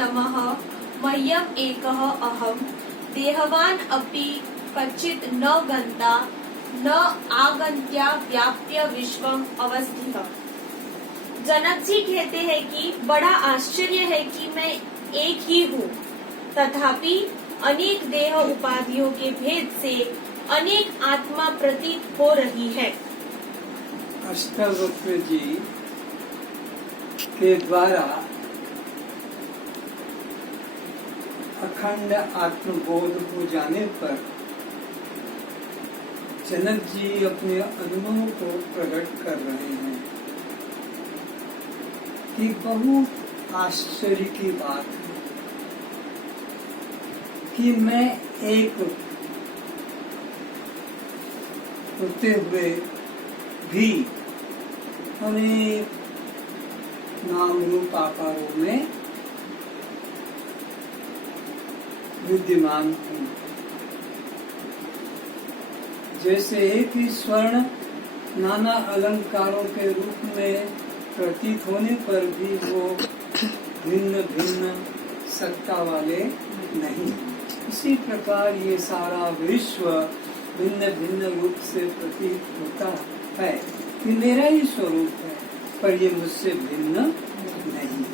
नमः मह्यम एकः अहम देहवान अपि क्वचित् न गन्ता न आगन्त्या व्याप्य विश्वम अवस्थितः। जनक जी कहते हैं कि बड़ा आश्चर्य है कि मैं एक ही हूँ, तथापि अनेक देह उपाधियों के भेद से अनेक आत्मा प्रतीत हो रही है। अष्टावक्र जी के द्वारा अखंड आत्मबोध हो जाने पर जनक जी अपने अनुभव को प्रकट कर रहे हैं कि बहुत आश्चर्य की बात है कि मैं एक होते हुए भी अनेक नाम रूप आकारों में विद्यमान हूँ। जैसे एक ही स्वर्ण नाना अलंकारों के रूप में प्रतीत होने पर भी वो भिन्न भिन्न सत्ता वाले नहीं। इसी प्रकार ये सारा विश्व भिन्न भिन्न रूप से प्रतीत होता है कि मेरा ही स्वरूप है, पर ये मुझसे भिन्न नहीं।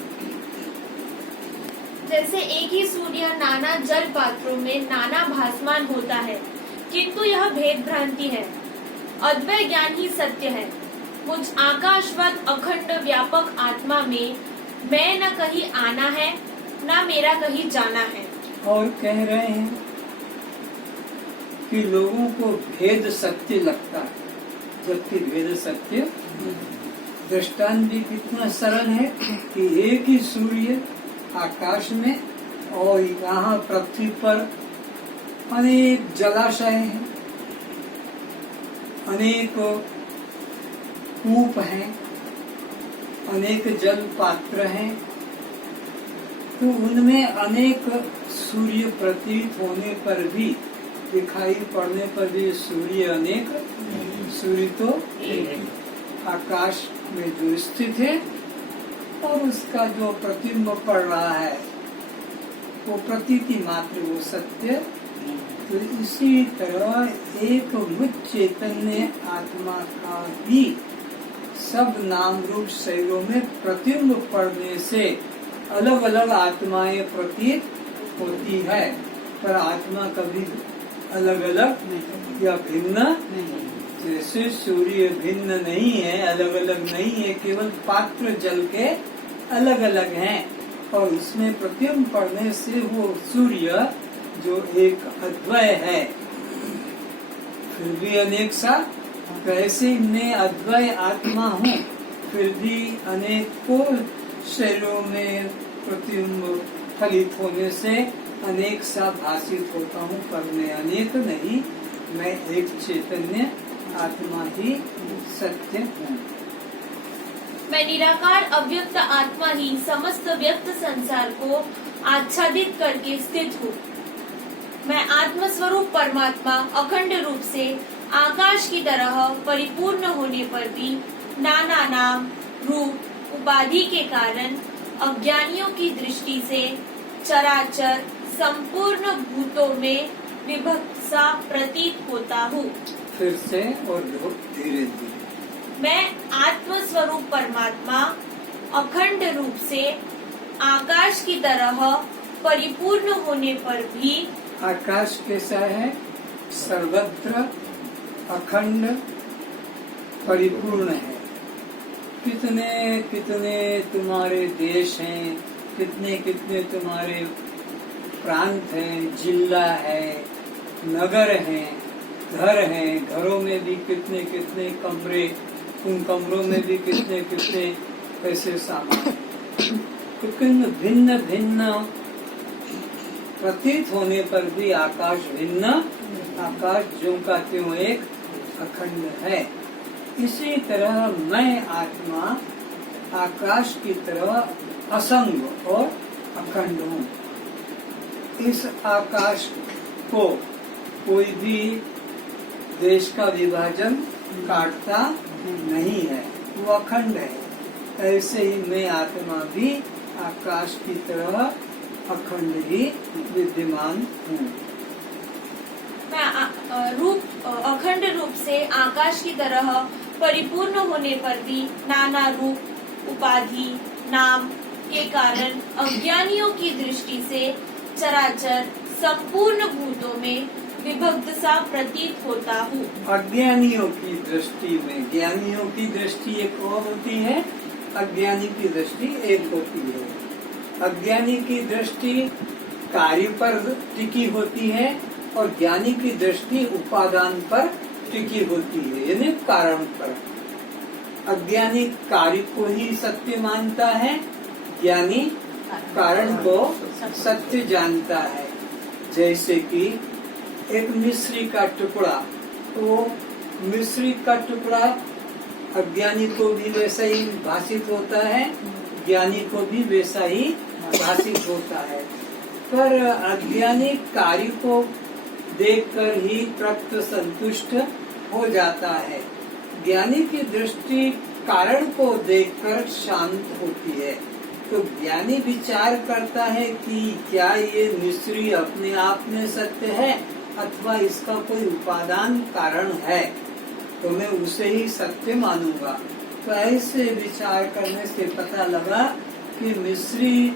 जैसे एक ही सूर्य नाना जल पात्रों में नाना भासमान होता है, किंतु यह भेद भ्रांति है। अद्वय ज्ञान ही सत्य है। मुझ आकाशवत अखंड व्यापक आत्मा में मैं न कहीं आना है न मेरा कहीं जाना है। और कह रहे हैं कि लोगों को भेद सत्य लगता है, जबकि भेद सत्य। दृष्टांत भी कितना सरल है कि एक ही सूर्य आकाश में और यहाँ पृथ्वी पर अनेक जलाशय हैं, अनेक कूप हैं, अनेक जल पात्र हैं, तो उनमें अनेक सूर्य प्रतीत होने पर भी, दिखाई पड़ने पर भी सूर्य अनेक, सूर्य तो आकाश में जो स्थित है और उसका जो प्रतिबिंब पड़ रहा है वो प्रतीति मात्र, वो सत्य। तो इसी तरह एक मुझ चैतन्य आत्मा का भी सब नाम रूप शरीरों में प्रतिबिंब पड़ने से अलग अलग आत्माएं प्रतीत होती है, पर आत्मा कभी अलग अलग या भिन्न नहीं। जैसे सूर्य भिन्न नहीं है, अलग अलग नहीं है, केवल पात्र जल के अलग अलग हैं और उसमें प्रतिबिंब पड़ने से वो सूर्य जो एक अद्वय है फिर भी अनेक सा, वैसे मैं अद्वय आत्मा हूँ फिर भी अनेकों शरीरों में प्रतिबिंब फलित होने से अनेक सा भाषित होता हूँ, पर मैं अनेक नहीं, मैं एक चैतन्य आत्मा ही सत्य हूँ। मैं निराकार अव्यक्त आत्मा ही समस्त व्यक्त संसार को आच्छादित करके स्थित हूँ। मैं आत्मस्वरूप परमात्मा अखंड रूप से आकाश की तरह परिपूर्ण होने पर भी नाना नाम रूप उपाधि के कारण अज्ञानियों की दृष्टि से चराचर संपूर्ण भूतों में विभक्त सा प्रतीत होता हूँ। फिर से और धीरे धीरे मैं आत्म स्वरूप परमात्मा अखंड रूप से आकाश की तरह परिपूर्ण होने पर भी, आकाश कैसा है? सर्वत्र अखंड परिपूर्ण है। कितने कितने तुम्हारे देश हैं, कितने कितने तुम्हारे प्रांत हैं, जिला है, नगर हैं, घर हैं, घरों में भी कितने कितने कमरे, उन कमरों में भी कितने कितने ऐसे सामान, लेकिन भिन्न भिन्न प्रतीत होने पर भी आकाश भिन्न, आकाश ज्यों का त्यों एक अखंड है। इसी तरह मैं आत्मा आकाश की तरह असंग और अखंड हूँ। इस आकाश को कोई भी देश का विभाजन काटता नहीं है, वो अखंड है। ऐसे ही मैं आत्मा भी आकाश की तरह अखंड ही विद्यमान हूँ। मैं अखंड रूप से आकाश की तरह परिपूर्ण होने पर भी नाना रूप, उपाधि, नाम के कारण अज्ञानियों की दृष्टि से चराचर संपूर्ण भूतों में विभक्त सा प्रतीत होता हूँ। अज्ञानियों की दृष्टि में, ज्ञानियों की दृष्टि एक और होती है, अज्ञानी की दृष्टि एक होती है। अज्ञानी की दृष्टि कार्य पर टिकी होती है और ज्ञानी की दृष्टि उपादान पर टिकी होती है, यानी कारण पर। अज्ञानी कार्य को ही सत्य मानता है, ज्ञानी कारण को सत्य जानता है। जैसे कि एक मिश्री का टुकड़ा, तो मिश्री का टुकड़ा अज्ञानी को भी वैसा ही भाषित होता है, ज्ञानी को भी वैसा ही भाषित होता है। पर अज्ञानी कार्य को देखकर ही तृप्त संतुष्ट हो जाता है, ज्ञानी की दृष्टि कारण को देखकर शांत होती है। तो ज्ञानी विचार करता है कि क्या ये मिश्री अपने आप में सत्य है अथवा इसका कोई उपादान कारण है, तो मैं उसे ही सत्य मानूंगा। तो ऐसे विचार करने से पता लगा कि मिश्री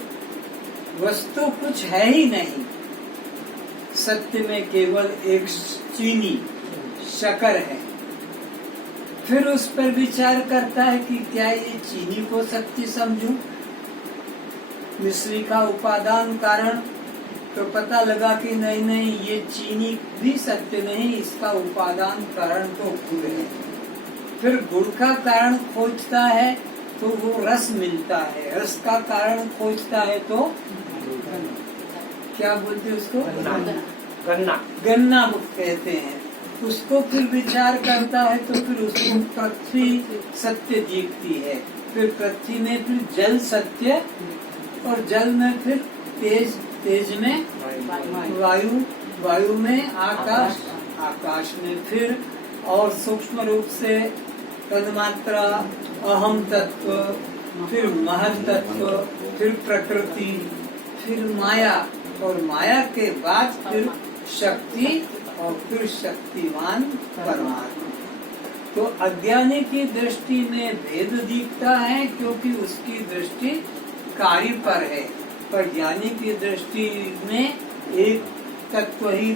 वस्तु कुछ है ही नहीं, सत्य में केवल एक चीनी, शक्कर है। फिर उस पर विचार करता है कि क्या ये चीनी को सत्य समझूं, मिश्री का उपादान कारण। तो पता लगा कि नहीं, ये चीनी भी सत्य नहीं, इसका उपादान कारण तो गुड़ है। फिर गुड़ का कारण खोजता है तो वो रस मिलता है, रस का कारण खोजता है तो क्या बोलते उसको, गन्ना कहते हैं। उसको फिर विचार करता है तो फिर उसको पृथ्वी सत्य दिखती है, फिर पृथ्वी में फिर जल सत्य, और जल में फिर तेज, तेज में वायु, वायु में आकाश, आकाश में फिर और सूक्ष्म रूप से तन्मात्रा, अहम तत्व, फिर महत तत्व, फिर प्रकृति, फिर माया, और माया के बाद फिर शक्ति, और फिर शक्तिमान परमात्मा। तो अज्ञानी की दृष्टि में भेद दिखता है क्योंकि उसकी दृष्टि कार्य पर है, पर ज्ञानी की दृष्टि में एक तत्व ही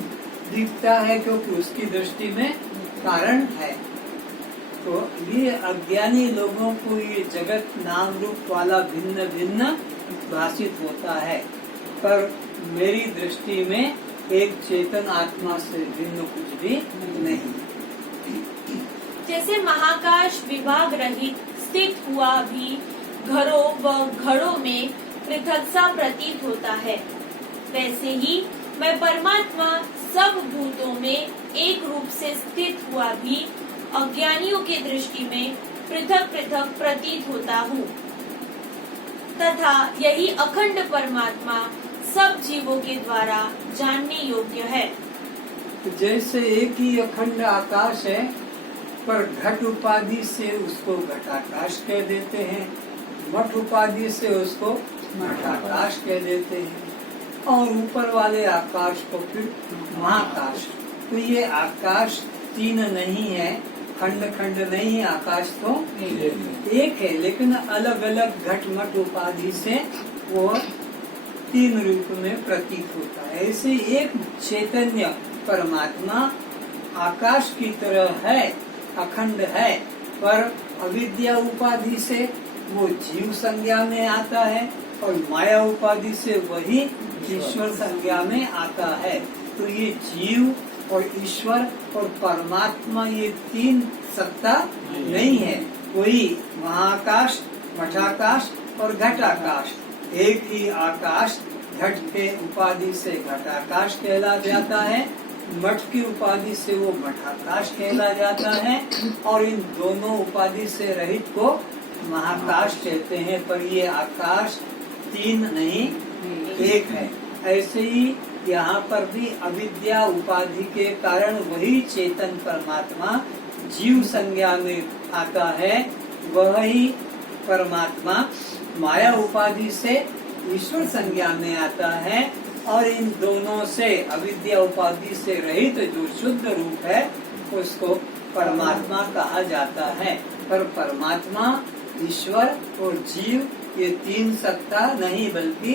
दिखता है क्योंकि उसकी दृष्टि में कारण है। तो ये अज्ञानी लोगों को ये जगत नाम रूप वाला भिन्न भिन्न भाषित होता है, पर मेरी दृष्टि में एक चेतन आत्मा से भिन्न कुछ भी नहीं। जैसे महाकाश विभाग रहित स्थित हुआ भी घरों व घड़ों में पृथक सा प्रतीत होता है, वैसे ही मैं परमात्मा सब भूतों में एक रूप से स्थित हुआ भी अज्ञानियों की दृष्टि में पृथक पृथक प्रतीत होता हूँ, तथा यही अखंड परमात्मा सब जीवों के द्वारा जानने योग्य है। जैसे एक ही अखंड आकाश है, पर घट उपाधि से उसको घटाकाश कह देते हैं, मठ उपाधि से उसको मठाकाश कह देते हैं, और ऊपर वाले आकाश को फिर महाकाश। तो ये आकाश तीन नहीं है, खंड खंड नहीं है, आकाश तो एक है, लेकिन अलग अलग घट मठ उपाधि से वो तीन रूप में प्रतीत होता है। ऐसे एक चैतन्य परमात्मा आकाश की तरह है, अखंड है, पर अविद्या उपाधि से वो जीव संज्ञा में आता है और माया उपाधि से वही ईश्वर संज्ञा में आता है। तो ये जीव और ईश्वर और परमात्मा ये तीन सत्ता नहीं है, वही महाकाश, मठाकाश और घटाकाश। एक ही आकाश घट के उपाधि से घटाकाश कहला जाता है, मठ की उपाधि से वो मठाकाश कहला जाता है, और इन दोनों उपाधि से रहित को महाकाश कहते हैं। पर ये आकाश तीन नहीं एक है। ऐसे ही यहाँ पर भी अविद्या उपाधि के कारण वही चेतन परमात्मा जीव संज्ञा में आता है, वही परमात्मा माया उपाधि से ईश्वर संज्ञा में आता है, और इन दोनों से अविद्या उपाधि से रहित जो शुद्ध रूप है उसको परमात्मा कहा जाता है। पर परमात्मा, ईश्वर और जीव ये तीन सत्ता नहीं बल्कि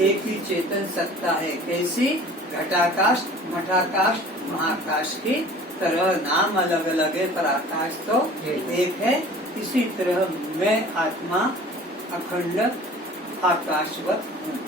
एक ही चेतन सत्ता है। कैसी? घटाकाश, मठाकाश, महाकाश की तरह नाम अलग अलग है पर आकाश तो एक है। इसी तरह मैं आत्मा अखंड आकाशवत हूँ।